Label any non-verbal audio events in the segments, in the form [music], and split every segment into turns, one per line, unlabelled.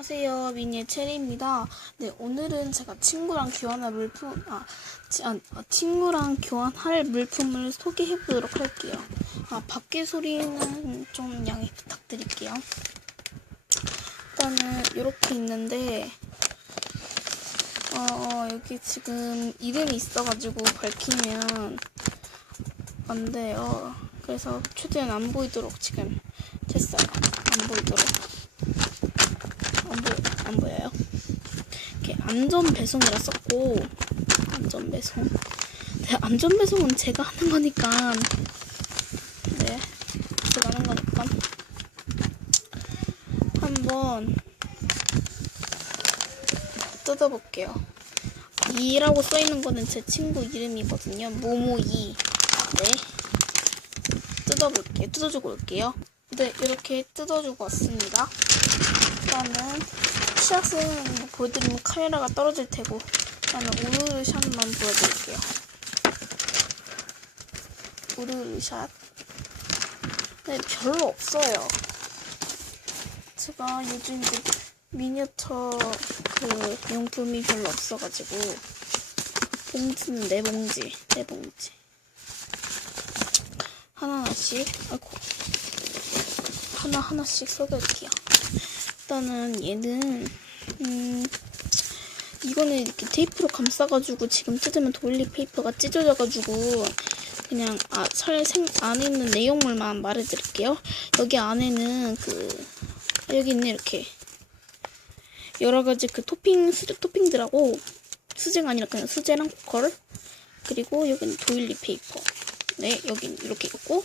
안녕하세요. 미니의 체리입니다. 네, 오늘은 제가 친구랑 교환할 물품, 아, 치- 아, 아, 친구랑 교환할 물품을 소개해 보도록 할게요. 아, 밖에 소리는 좀 양해 부탁드릴게요. 일단은 이렇게 있는데, 어, 여기 지금 이름이 있어가지고 밝히면 안 돼요. 그래서 최대한 안 보이도록 지금 됐어요. 안 보이도록. 안, 보여요? 이렇게 안전 배송이라 썼고 안전 배송. 네, 안전 배송은 제가 하는 거니까 네, 제가 하는 거니까 한번 뜯어볼게요. 이라고 써 있는 거는 제 친구 이름이거든요. 모모이. 네. 뜯어볼게요. 뜯어주고 올게요. 네, 이렇게 뜯어주고 왔습니다. 일단은 샷은 뭐 보여드리면 카메라가 떨어질 테고 일단은 우르르 샷만 보여드릴게요. 우르르 샷. 네, 별로 없어요. 제가 요즘 이제 미니어처 그 용품이 별로 없어가지고 봉지는 네 봉지, 네 봉지. 하나하나씩, 아이고. 하나 하나씩 소개할게요. 일단은 얘는 음 이거는 이렇게 테이프로 감싸가지고 지금 뜯으면 도일리 페이퍼가 찢어져가지고 그냥 아설생 안에 있는 내용물만 말해드릴게요. 여기 안에는 그 아, 여기 있네 이렇게 여러 가지 그 토핑 수제 토핑들하고 수제가 아니라 그냥 수제랑 걸 그리고 여기는 도일리 페이퍼 네 여기 이렇게 있고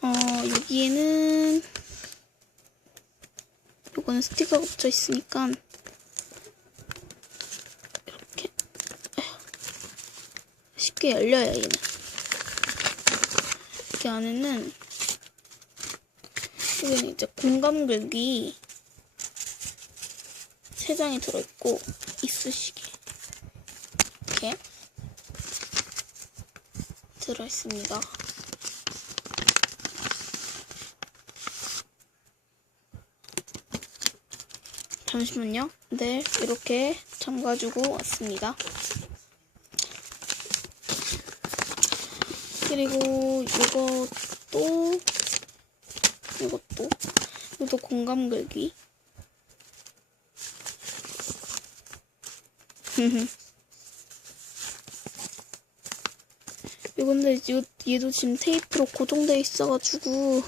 어 여기에는 요거는 스티커가 붙여 있으니까 이렇게. 쉽게 열려요 얘는. 여기 안에는 여기는 이제 공감글기 세 장이 들어있고 이쑤시개. 이렇게 들어있습니다. 잠시만요. 네, 이렇게 잠가주고 왔습니다. 그리고 이것도 이것도 이것도 공감 글귀. [laughs] 이건데 요, 얘도 지금 테이프로 고정돼 있어가지고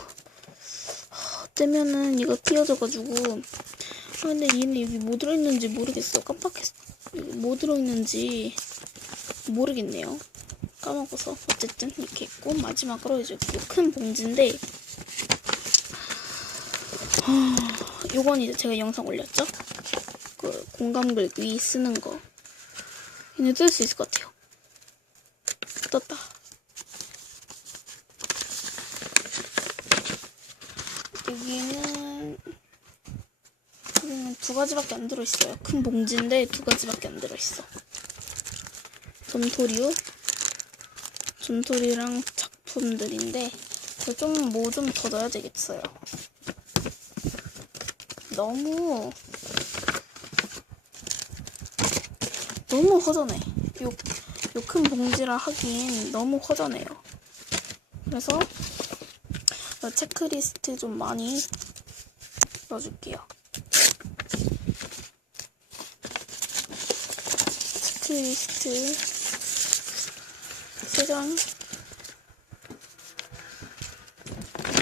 하, 떼면은 얘가 띄어져가지고 아 근데 얘는 여기 뭐 들어있는지 모르겠어. 깜빡했어. 뭐 들어있는지 모르겠네요. 까먹어서. 어쨌든 이렇게 있고 마지막으로 이제 그큰 봉지인데 하, 요건 이제 제가 영상 올렸죠? 그 공감글 위 쓰는 거. 얘는 뜰수 있을 것 같아요. 떴다. 여기는 두 가지밖에 안 들어있어요. 큰 봉지인데 두 가지밖에 안 들어있어. 점토류, 점토류랑 작품들인데 좀 뭐 좀 더 넣어야 되겠어요. 너무 너무 허전해. 요 요 큰 봉지라 하긴 너무 허전해요. 그래서 어, 체크리스트 좀 많이 넣어줄게요. 체크리스트 세 장.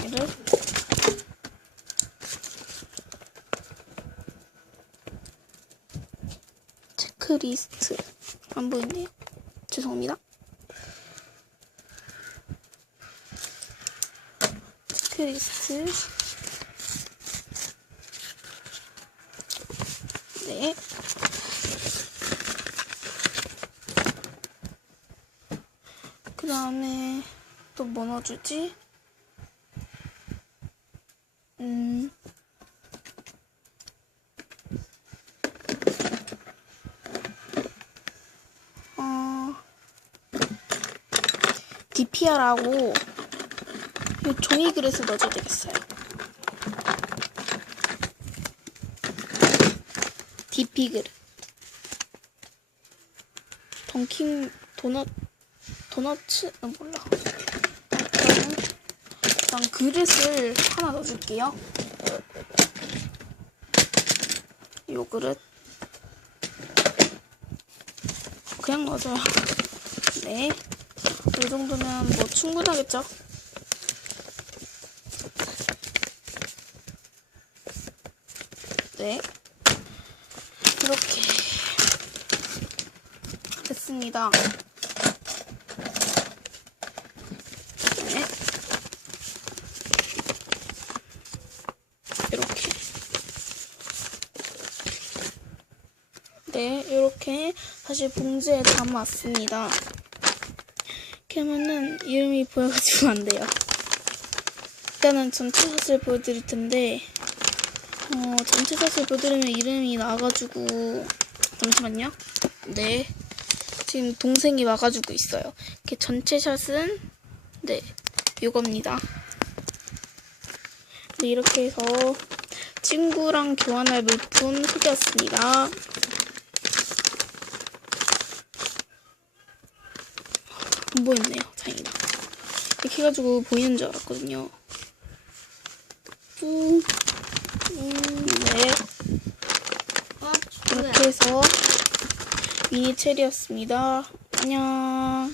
얘를 체크리스트 안 보이네요. 죄송합니다. 체크리스트 네. 그 다음에 또 뭐 넣어주지? 음. 어. DPR하고 이 종이 그릇을 넣어줘야 되겠어요. DP 그릇. 던킹 도넛 도넛츠 아, 몰라. 일단, 그릇을 하나 넣어줄게요. 요 그릇 그냥 넣어줘요. 네. 이 정도면 뭐 충분하겠죠? 네. 이렇게 됐습니다. 네. 이렇게. 네, 이렇게 다시 봉지에 담아왔습니다. 이렇게 하면은 이름이 보여가지고 안 돼요. 일단은 전체 샷을 보여드릴 텐데, 어, 전체 샷을 보여드리면 이름이 나와가지고, 잠시만요. 네. 지금 동생이 와가지고 있어요. 이렇게 전체 샷은, 네, 이겁니다. 네, 이렇게 해서 친구랑 교환할 물품 소개였습니다. 안 보였네요. 다행이다. 이렇게 해가지고 보이는 줄 알았거든요. 음, 음, 네.
어,
이렇게 해서 미니 체리였습니다. 안녕.